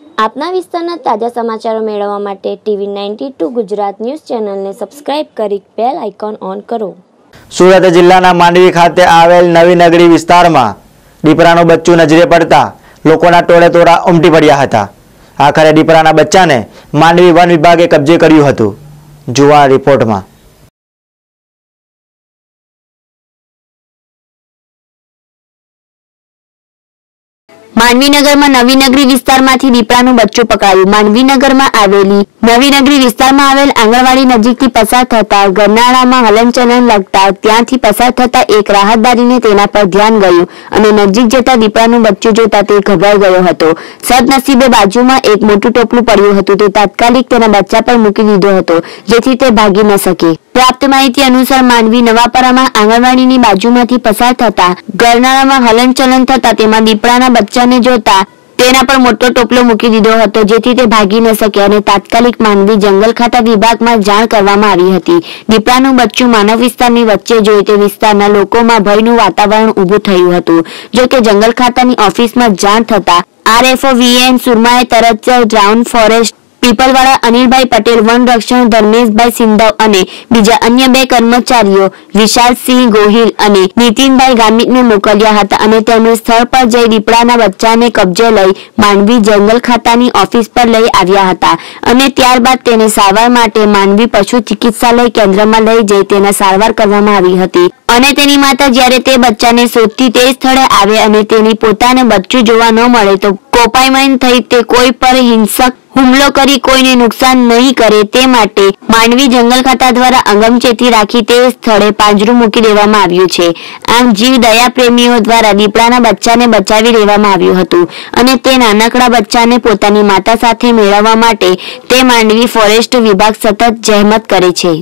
આપના વિસ્તારના તાજા સમાચારો મેળવવા માટે TV92 ગુજરાત ન્યૂઝ ચેનલને સબસ્ક્રાઇબ કરી બેલ આઇકોન ઓન કરો। સુરત જિલ્લાના માંડવી ખાતે આવેલ નવી નગરી વિસ્તારમાં દીપડાનું બચ્ચું નજરે પડતા લોકોના ટોળે ટોળા ઉમટી પડ્યા હતા। આખરે દીપડાના બચ્ચાને માંડવી વન વિભાગે કબજે કર્યું હતું। જોવા રિપોર્ટમાં। માંડવીનગરમાં નવી નગરી વિસ્તારમાંથી દીપડાનું બચ્ચું પકડાયું। માંડવીનગરમાં આવેલી નવી નગરી વિસ્તારમાં આવેલ આંગણવાડી નજીકથી પસાર થતા ગરનાળામાં હલનચલન લાગતા ત્યાંથી પસાર થતા એક રાહતદારીને તેના પર ધ્યાન ગયું અને નજીક જતા દીપડાનું બચ્ચું જોતા તે ગભરાઈ ગયો હતો। સદનસીબે બાજુમાં એક મોટું ટોપલું પડ્યું હતું, તે તાત્કાલિક તેના બચ્ચા પર મૂકી દીધો હતો જેથી તે ભાગી ન શકે। પ્રાપ્ત માહિતી અનુસાર માંડવી નવાપરામાં આંગણવાડીની બાજુમાંથી પસાર થતા ગરનાળામાં હલનચલન થતા તેમાં દીપડાના બચ્ચાને જોતા તેના પર મોટો ટોપલો મૂકી દીધો હતો જેથી તે ભાગી ન શકે અને તાત્કાલિક માંડવી જંગલ ખાતા વિભાગમાં જાણ કરવામાં આવી હતી। દીપડાનું બચ્ચું માનવ વિસ્તારની વચ્ચે જોઈ તે વિસ્તારના લોકોમાં ભયનું વાતાવરણ ઊભું થયું હતું। જો કે જંગલ ખાતાની ઓફિસમાં જાણ થતા RFO VN સુરમાએ તરત જ ગ્રાઉન્ડ ફોરેસ્ટ પીપલવાડા અનિલભાઈ પટેલ, વન રક્ષણ ધર્મેશભાઈ સિંધવ અને બીજા અન્ય 2 કર્મચારીઓ વિશાલસિંહ ગોહિલ અને નીતિનભાઈ ગામિતને મોકલ્યા હતા અને તેમણે સ્થળ પર જઈ દીપડાના બચ્ચાને કબજે લઈ માંડવી જંગલ ખાતાની ઓફિસ પર લઈ આવ્યા હતા અને ત્યારબાદ તેને સારવાર માટે માંડવી પશુ ચિકિત્સાલય કેન્દ્રમાં લઈ જઈ તેના સારવાર કરવામાં આવી હતી અને તેની માતા જ્યારે તે બચ્ચાને શોધતી તે સ્થળે આવે અને તેની પોતાને બચ્ચું જોવા ન મળે તો કોપાયમાન થઈ તે કોઈ પર હિંસક હુમલો કરી કોઈને નુકસાન નહીં કરે તે માટે માંડવી જંગલ ખાતા દ્વારા અગમચેતી રાખી તે સ્થળે પાંજરું મૂકી દેવામાં આવ્યું છે। આમ જીવ દયા પ્રેમીઓ દ્વારા દીપડાના બચ્ચાને બચાવી લેવામાં આવ્યું હતું અને તે નાનકડા બચ્ચાને પોતાની માતા સાથે મેળવવા માટે તે માંડવી ફોરેસ્ટ વિભાગ સતત જહેમત કરે છે।